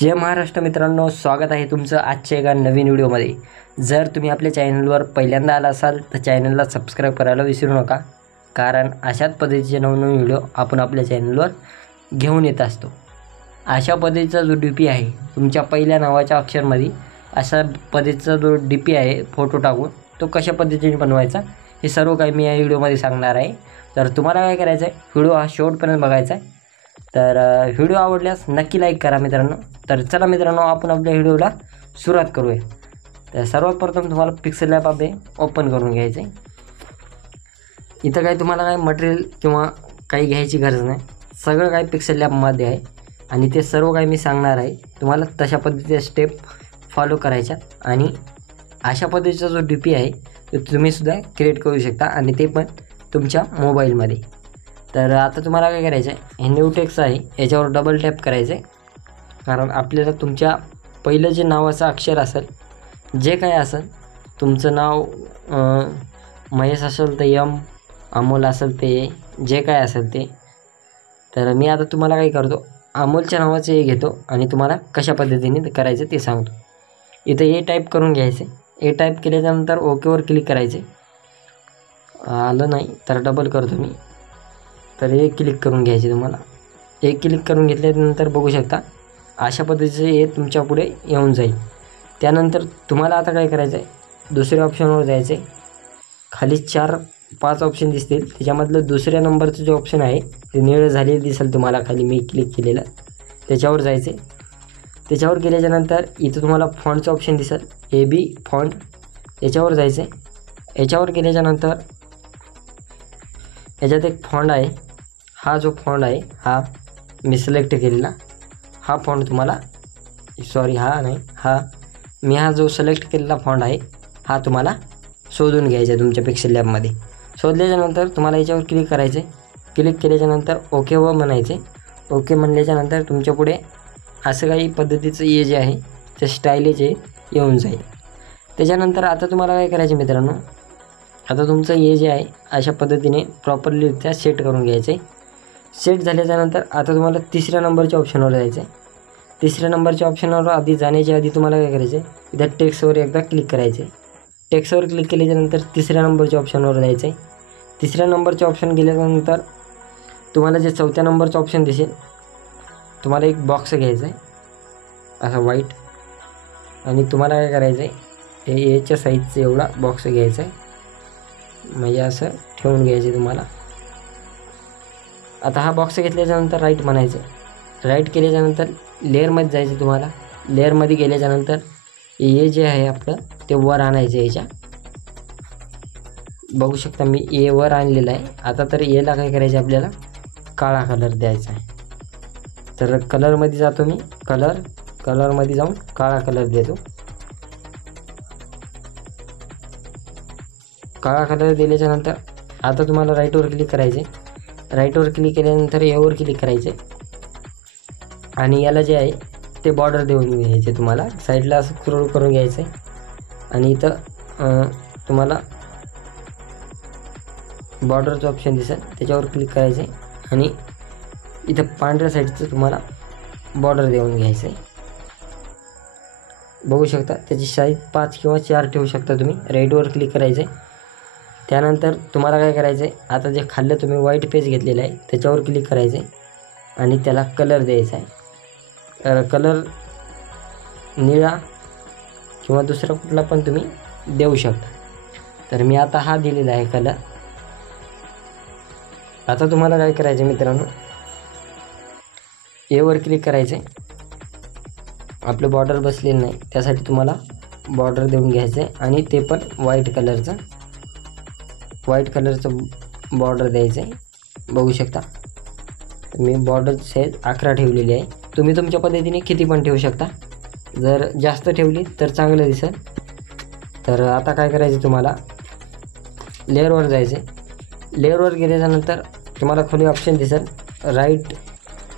जय महाराष्ट्र मित्रांनो, स्वागत आहे तुमचं आजच्या एका नवीन व्हिडिओमध्ये। जर तुम्ही आपल्या चॅनलवर पहिल्यांदा आला असाल तर चॅनलला सबस्क्राईब करायला विसरू नका, कारण अशाच पद्धतीचे नवनवीन व्हिडिओ आपण आपल्या चॅनलवर घेऊन येत असतो। अशा पद्धतीचा जो डी पी आहे तुमच्या पहिल्या नावाच्या अक्षरमध्ये अशा पद्धतीचा जो डी पी आहे फोटो टाकून तो कशा पद्धतीने बनवायचा हे सर्व काही मी या व्हिडिओमध्ये सांगणार आहे। तर तुम्हाला काय करायचं आहे, व्हिडिओ हा शेवटपर्यंत बघायचा आहे। तर व्हिडिओ आवडल्यास नक्की लाईक करा मित्रांनो। तर चला मित्रांनो, आपण आपल्या व्हिडिओला सुरुवात करूया। तर सर्वात प्रथम तुम्हाला पिक्सेल लॅब ॲप ओपन करून घ्यायचं आहे। इथं काही तुम्हाला काही मटेरियल किंवा काही घ्यायची गरज नाही, सगळं काही पिक्सेल लॅबमध्ये आहे आणि ते सर्व काही मी सांगणार आहे। तुम्हाला तशा पद्धतीच्या स्टेप फॉलो करायच्या आणि अशा पद्धतीचा जो डी पी आहे तो तुम्हीसुद्धा क्रिएट करू शकता आणि ते पण तुमच्या मोबाईलमध्ये। तर आता तुम्हाला काय करायचं आहे, हे न्यू टेक्स्ट आहे याच्यावर डबल टॅप करायचं आहे, कारण आपल्याला तुमच्या पहिलं जे नावाचं अक्षर असेल, जे काय असेल तुमचं नाव महेश असेल तर एम, अमोल असेल ते जे काय असेल ते। तर मी आता तुम्हाला काय करतो, अमोलच्या नावाचं ए घेतो आणि तुम्हाला कशा पद्धतीने करायचं ते सांगतो। इथं ए टाईप करून घ्यायचं, ए टाईप केल्याच्यानंतर ओकेवर क्लिक करायचे। आलं नाही तर डबल करतो मी, तर एक क्लिक करून घ्यायचे। तुम्हाला एक क्लिक करून घेतल्यानंतर बघू शकता अशा पद्धतीचे हे तुमच्या पुढे येऊन जाईल। त्यानंतर तुम्हाला आता काय करायचं आहे, दुसऱ्या ऑप्शनवर जायचं आहे। खाली 4-5 ऑप्शन दिसतील, त्याच्यामधलं दुसऱ्या नंबरचं जे ऑप्शन आहे ते निळं झालेलं दिसेल तुम्हाला, खाली मी क्लिक केलेलं त्याच्यावर जायचं आहे। त्याच्यावर गेल्याच्यानंतर इथं तुम्हाला फॉन्टचं ऑप्शन दिसेल, ए बी फॉन्ट, याच्यावर जायचं आहे। याच्यावर गेल्याच्यानंतर याच्यात एक फॉन्ट आहे, हा जो फॉन्ट आहे हा मी सिलेक्ट केलेला, हा फॉन्ट तुम्हाला हा जो सिलेक्ट केलेला फॉन्ट आहे हा तुम्हाला शोधून घ्यायचा आहे तुमच्या पिक्सेल लॅबमध्ये। शोधल्याच्यानंतर तुम्हाला याच्यावर क्लिक करायचे, क्लिक केल्याच्यानंतर ओके व म्हणायचे। ओके म्हणल्याच्यानंतर तुमच्या पुढे असं काही पद्धतीचं हे जे आहे ते स्टाईलच येऊन जाईल। त्याच्यानंतर आता तुम्हाला काय करायचे मित्रांनो, आता तुमचं हे जे आहे अशा पद्धतीने प्रॉपरलीरित्या सेट करून घ्यायचं आहे। सेट झाल्याच्यानंतर आता तुम्हाला तिसऱ्या नंबरच्या ऑप्शनवर जायचं आहे। तिसऱ्या नंबरच्या ऑप्शनवर आधी जाण्याच्या आधी तुम्हाला काय करायचं आहे, इथं टेक्स्टवर एकदा क्लिक करायचं आहे। टेक्स्टवर क्लिक केल्याच्यानंतर तिसऱ्या नंबरच्या ऑप्शनवर जायचं आहे। तिसऱ्या नंबरच्या ऑप्शन गेल्यानंतर तुम्हाला जे चौथ्या नंबरचं ऑप्शन दिसेल, तुम्हाला एक बॉक्स घ्यायचा आहे असा व्हाईट, आणि तुम्हाला काय करायचं आहे, हे याच्या साईजचा एवढा बॉक्स घ्यायचा आहे, म्हणजे असं ठेवून घ्यायचे तुम्हाला। आता हा बॉक्स घेतल्याच्यानंतर राईट म्हणायचं, राईट केल्याच्यानंतर लेअरमध्ये जायचं तुम्हाला। लेअरमध्ये गेल्याच्यानंतर हे जे आहे आपलं ते वर आणायचं, याच्या बघू शकता मी ए वर आणलेलं आहे। आता तर एला काय करायचं, आपल्याला काळा कलर द्यायचा आहे। तर कलरमध्ये जातो मी, कलरमध्ये जाऊन काळा कलर देतो। काळा कलर दिल्याच्यानंतर आता तुम्हाला राईटवर क्लिक करायचे, राईटवर क्लिक केल्यानंतर यावर क्लिक करायचे आणि याला जे आहे ते बॉर्डर देऊन घ्यायचे। तुम्हाला साईडला असं स्क्रोल करून घ्यायचं आहे आणि इथं तुम्हाला बॉर्डरचं ऑप्शन दिसेल, त्याच्यावर क्लिक करायचे आणि इथं पांढऱ्या साईडचं तुम्हाला बॉर्डर देऊन घ्यायचं आहे। बघू शकता त्याची साईज 5 किंवा 4 ठेवू शकता तुम्ही। राईटवर क्लिक करायचं आहे। त्यानंतर तुम्हाला काय करायचं आहे, आता जे खाल्लं तुम्ही व्हाईट पेज घेतलेलं आहे त्याच्यावर क्लिक करायचं आहे आणि त्याला कलर द्यायचा आहे। कलर निळा किंवा दुसरा कुठला पण तुम्ही देऊ शकता। तर मी आता हा दिलेला आहे कलर। आता तुम्हाला काय करायचं मित्रांनो, एवर क्लिक करायचं आहे। आपलं बॉर्डर बसलेलं नाही त्यासाठी तुम्हाला बॉर्डर देऊन घ्यायचं आहे आणि ते पण व्हाईट कलरचं बॉर्डर द्यायचं आहे। बघू शकता मी बॉर्डर साईज 11 ठेवलेली आहे, तुम्ही तुमच्या पद्धतीने किती पण ठेवू शकता, जर जास्त ठेवली तर चांगलं दिसेल। तर आता काय करायचं, तुम्हाला लेअरवर जायचं। लेअरवर गेल्याच्यानंतर तुम्हाला खाली ऑप्शन दिसेल राईट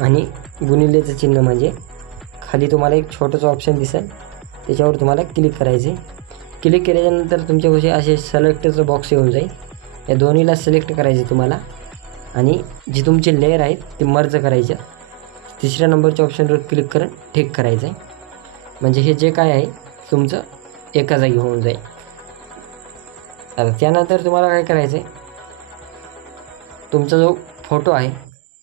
आणि गुणिलेचं चिन्ह, म्हणजे खाली तुम्हाला एक छोटंसं ऑप्शन दिसेल, त्याच्यावर तुम्हाला क्लिक करायचे। क्लिक केल्याच्यानंतर तुमच्यापाशी असे सिलेक्टचं बॉक्स येऊन जाईल, या दोन्हीला सिलेक्ट करायचे तुम्हाला आणि जी तुमची लेअर आहेत ती मर्ज करायच्या। तिसऱ्या नंबरच्या ऑप्शनवर क्लिक करून ठीक करायचं आहे. म्हणजे हे जे काय आहे तुमचं एका जागी होऊन जाईल. आता त्यानंतर तुम्हाला काय करायचं आहे, तुमचा जो फोटो आहे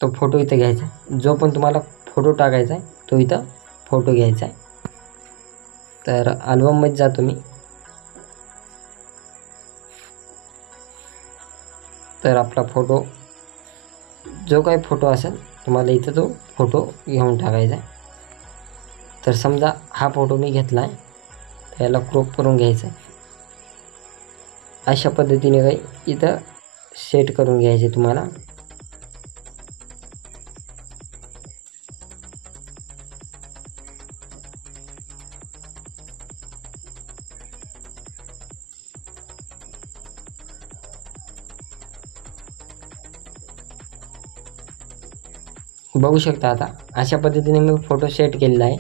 तो फोटो इथं घ्यायचा आहे. जो पण तुम्हाला फोटो टाकायचा आहे तो इथं फोटो घ्यायचा आहे. तर अल्बममध्ये जातो मी. तर आपला फोटो जो काही फोटो असेल तुम्हाला इथं तो फोटो घेऊन टाकायचा आहे. तर समजा हा फोटो मी घेतला आहे, तर याला क्रॉप करून घ्यायचं आहे. अशा पद्धतीने काही इथं सेट करून घ्यायचे तुम्हाला. बघू शकता आता अशा पद्धतीने मी फोटो सेट केलेला आहे.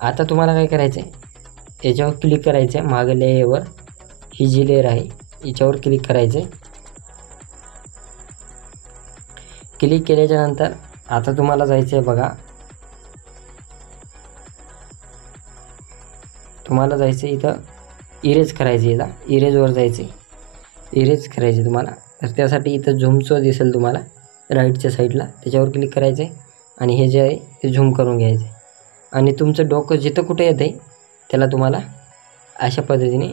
आता तुम्हाला काय करायचं आहे, याच्यावर क्लिक करायचं आहे. मागं लेयरवर ही जी लेयर आहे याच्यावर क्लिक करायचं आहे. क्लिक केल्याच्यानंतर आता तुम्हाला जायचं आहे बघा, तुम्हाला जायचं आहे इथं इरेज करायचं आहे. इथं इरेजवर जायचं आहे, इरेज करायचे तुम्हाला. तर त्यासाठी इथं झूमचं दिसेल तुम्हाला राईटच्या साईडला, त्याच्यावर क्लिक करायचं आहे आणि हे जे आहे ते झूम करून घ्यायचं आहे. आणि तुमचं डोकं जिथं कुठे येतं आहे त्याला तुम्हाला अशा पद्धतीने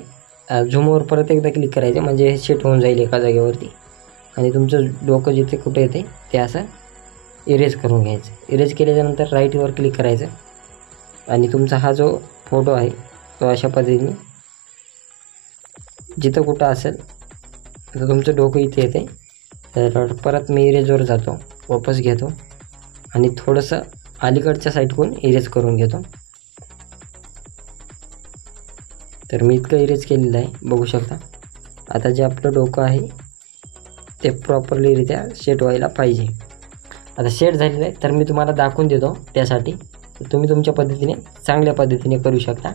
झूमवर परत एकदा क्लिक करायचं, म्हणजे हे सेट होऊन जाईल एका जागेवरती. आणि तुमचं डोकं जिथे कुठे येते ते असं इरेज करून घ्यायचं. इरेज केल्याच्यानंतर राईटवर क्लिक करायचं आणि तुमचा हा जो फोटो आहे तो अशा पद्धतीने जिथं कुठं असेल तर तुमचं डोकं इथे येते. तर परत मी इरेजवर जातो, वापस घेतो आणि थोडंसं अलीकडच्या साईडकडून इरेज करून घेतो. तर मी इतकं इरेज केलेलं आहे, बघू शकता. आता जे आपलं डोकं आहे ते प्रॉपरलीरित्या सेट व्हायला पाहिजे. आता सेट झालेलं आहे तर मी तुम्हाला दाखवून देतो. त्यासाठी तुम्ही तुमच्या पद्धतीने चांगल्या पद्धतीने करू शकता.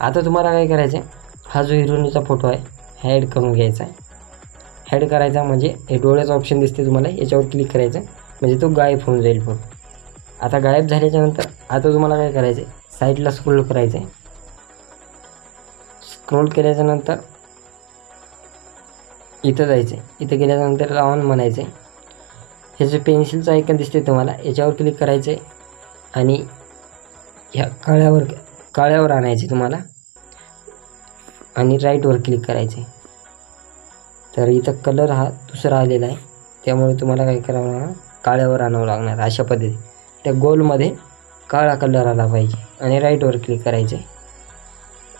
आता तुम्हाला काय करायचं आहे, हा जो हिरोईनचा फोटो आहे हा ॲड करून घ्यायचा आहे. ॲड करायचा म्हणजे हे डोळ्याचा ऑप्शन दिसते तुम्हाला, याच्यावर क्लिक करायचं म्हणजे तो गायब होऊन जाईल फोटो. आता गायब झाल्याच्यानंतर आता तुम्हाला काय करायचं आहे, साईडला स्क्रोल करायचं आहे. स्क्रोल केल्याच्यानंतर इथं जायचं आहे. इथं गेल्यानंतर ऑन म्हणायचं आहे. हे जे पेन्सिलचं आयकॉन दिसते तुम्हाला याच्यावर क्लिक करायचं आहे आणि ह्या काळ्यावर आणायचे तुम्हाला आणि राईटवर क्लिक करायचे. तर इथं कलर हा दुसरा आलेला आहे, त्यामुळे तुम्हाला काय करावं लागणार, काळ्यावर आणावं लागणार. अशा पद्धती त्या गोलमध्ये काळा कलर आला पाहिजे आणि राईटवर क्लिक करायचे.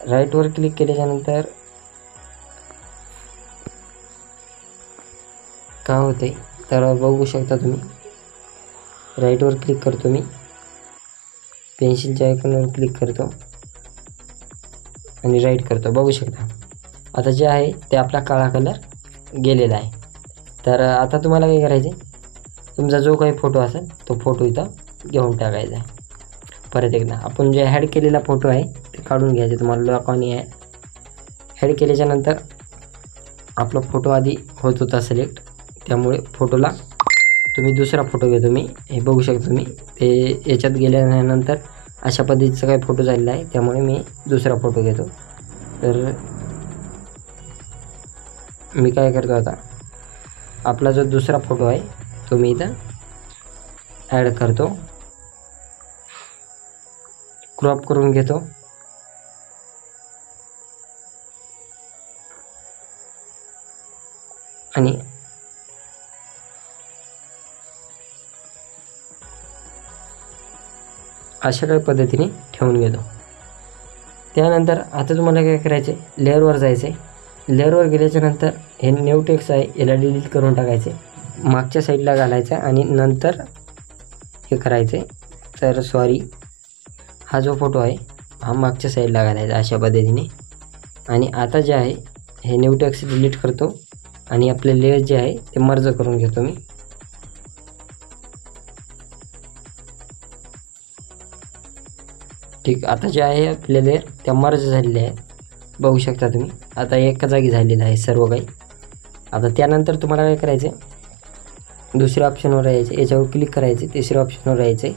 राईटवर क्लिक केल्याच्यानंतर काय होते तर बघू शकता तुम्ही. राईटवर क्लिक करतो मी, पेन्सिलच्या आयकॉनवर क्लिक करतो आणि राईट करतो. बघू शकता आता जे आहे ते आपला काळा कलर गेलेला आहे. तर आता तुम्हाला काय करायचे, तुमचा जो काही फोटो असेल तो फोटो इथं घेऊन टाकायचा आहे. परत एकदा आपण जे ॲड केलेला फोटो आहे ते काढून घ्यायचे. तुम्हाला लॉक आणि ॲड केल्याच्यानंतर आपला फोटो आधी होत होता सिलेक्ट, त्यामुळे फोटोला तुम्ही दुसरा फोटो घेतो. मी हे बघू शकतो तुम्ही, ते याच्यात गेल्यानंतर अशा पद्धतीचा काही फोटो झालेला आहे, त्यामुळे मी दुसरा फोटो घेतो. तर मी काय करतो, आता आपला जो दुसरा फोटो आहे तो मी इथं ॲड करतो, क्रॉप करून घेतो आणि अशा काही पद्धतीने ठेवून घेतो. त्यानंतर आता तुम्हाला काय करायचे, लेअरवर जायचे. लेअरवर गेल्याच्यानंतर हे न्यू टेक्स्ट आहे याला डिलीट करून टाकायचे, मागच्या साईडला घालायचं आणि नंतर हे करायचे. तर सॉरी, हा जो फोटो आहे हा मागच्या साईडला घालायचा अशा पद्धतीने. आणि आता जे आहे हे न्यू टेक्स्ट डिलीट करतो आणि आपले लेअर जे आहे ते मर्ज करून घेतो मी. ठीक, आता जे आहे आपले लेअर त्या मर्ज झालेले आहेत, बघू शकता तुम्ही. आता एका जागी झालेलं आहे सर्व काही. आता त्यानंतर तुम्हाला काय करायचं आहे, दुसऱ्या ऑप्शनवर यायचे, याच्यावर क्लिक करायचे, तिसऱ्या ऑप्शनवर यायचे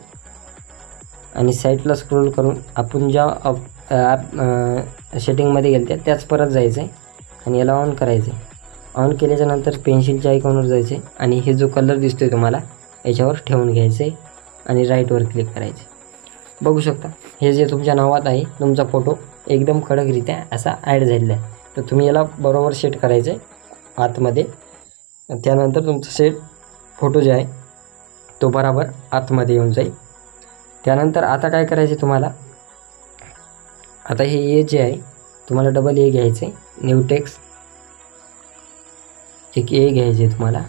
आणि साईडला स्क्रोल करून आपण ज्या ॲप सेटिंगमध्ये गेले त्याच परत जायचं आहे आणि याला ऑन करायचं आहे. ऑन केल्याच्यानंतर पेन्सिलच्या आयकॉनवर जायचे आणि हे जो कलर दिसतोय तुम्हाला याच्यावर ठेवून घ्यायचं आहे आणि राईटवर क्लिक करायचे. बघू शकता हे जे तुमच्या नावात आहे तुमचा फोटो एकदम कडकरित्या असा ॲड झालेला आहे. तर तुम्ही याला बरोबर सेट करायचं आहे आतमध्ये. त्यानंतर तुमचा फोटो जे आहे तो बरोबर आतमध्ये येऊन जाईल. त्यानंतर आता काय करायचे तुम्हाला, आता हे ए जे आहे तुम्हाला डबल ए घ्यायचे, न्यू टेक्स्ट एक ए घ्यायचे तुम्हाला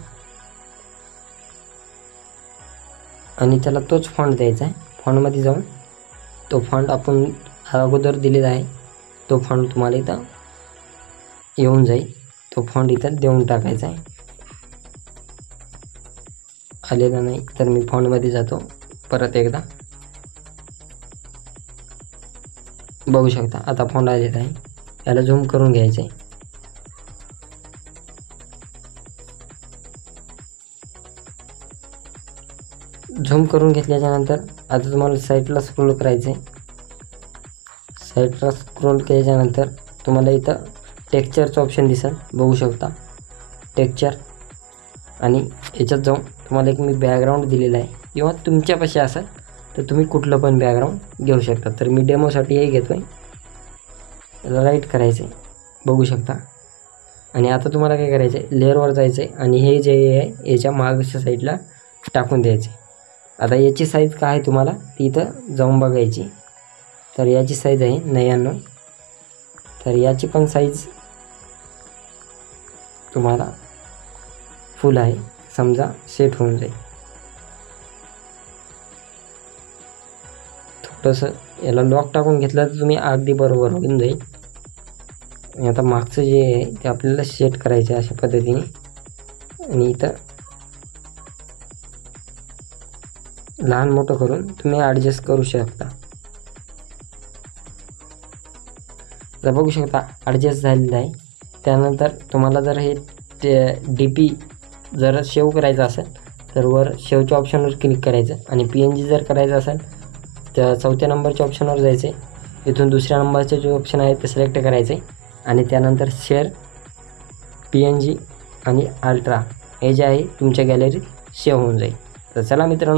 आणि त्याला तोच फॉन्ट द्यायचा आहे. फॉन्टमध्ये जाऊन तो फॉन्ट आपण अगोदर दिलेला आहे तो फॉन्ट तुम्हाला इथं येऊन जाईल. तो फॉन्ट इथं देऊन टाकायचा आहे. आलेला नाही तर मी फॉन्टमध्ये जातो परत एकदा. बघू शकता आता फॉन्ट आलेला आहे. याला झूम करून घ्यायचं आहे. झूम करून घेतल्याच्यानंतर आता तुम्हाला साईडला स्क्रोल करायचं आहे. साईडला स्क्रोल केल्याच्यानंतर तुम्हाला इथं टेक्स्चरचं ऑप्शन दिसेल, बघू शकता टेक्स्चर. आणि याच्यात जाऊन तुम्हाला एक मी बॅकग्राऊंड दिलेला आहे किंवा तुमच्यापाशी असेल तर तुम्ही कुठलं पण बॅकग्राऊंड घेऊ शकता. तर मी डेमोसाठी हे घेतो आहे. याला राईट करायचं आहे, बघू शकता. आणि आता तुम्हाला काय करायचं आहे, लेअरवर जायचं आहे आणि हे जे आहे याच्या मागच्या साईडला टाकून द्यायचे. आता याची साईज काय आहे तुम्हाला ती इथं जाऊन बघायची. तर याची साईज आहे 99. तर याची पण साईज तुम्हाला फुल आहे समजा सेट होऊन जाईल. थोडंसं याला लॉक टाकून घेतलं तर तुम्ही अगदी बरोबर होऊन जाईल. आणि आता मागचं जे आहे ते आपल्याला सेट करायचं आहे अशा पद्धतीने. आणि इथं लहान मोठं करून तुम्ही ॲडजस्ट करू शकता. तर बघू शकता ॲडजस्ट झालेलं आहे. त्यानंतर तुम्हाला जर हे DP जर सेव्ह करायचं असेल तर वर सेव्हच्या ऑप्शनवर क्लिक करायचं आणि PNG जर करायचं असेल तर 4थ्या नंबरच्या ऑप्शनवर जायचं आहे. इथून दुसऱ्या नंबरचे जे ऑप्शन आहे ते सिलेक्ट करायचं आहे आणि त्यानंतर शेअर PNG आणि अल्ट्रा हे जे आहे तुमच्या गॅलरीत सेव्ह होऊन जाईल. तर चला मित्रांनो,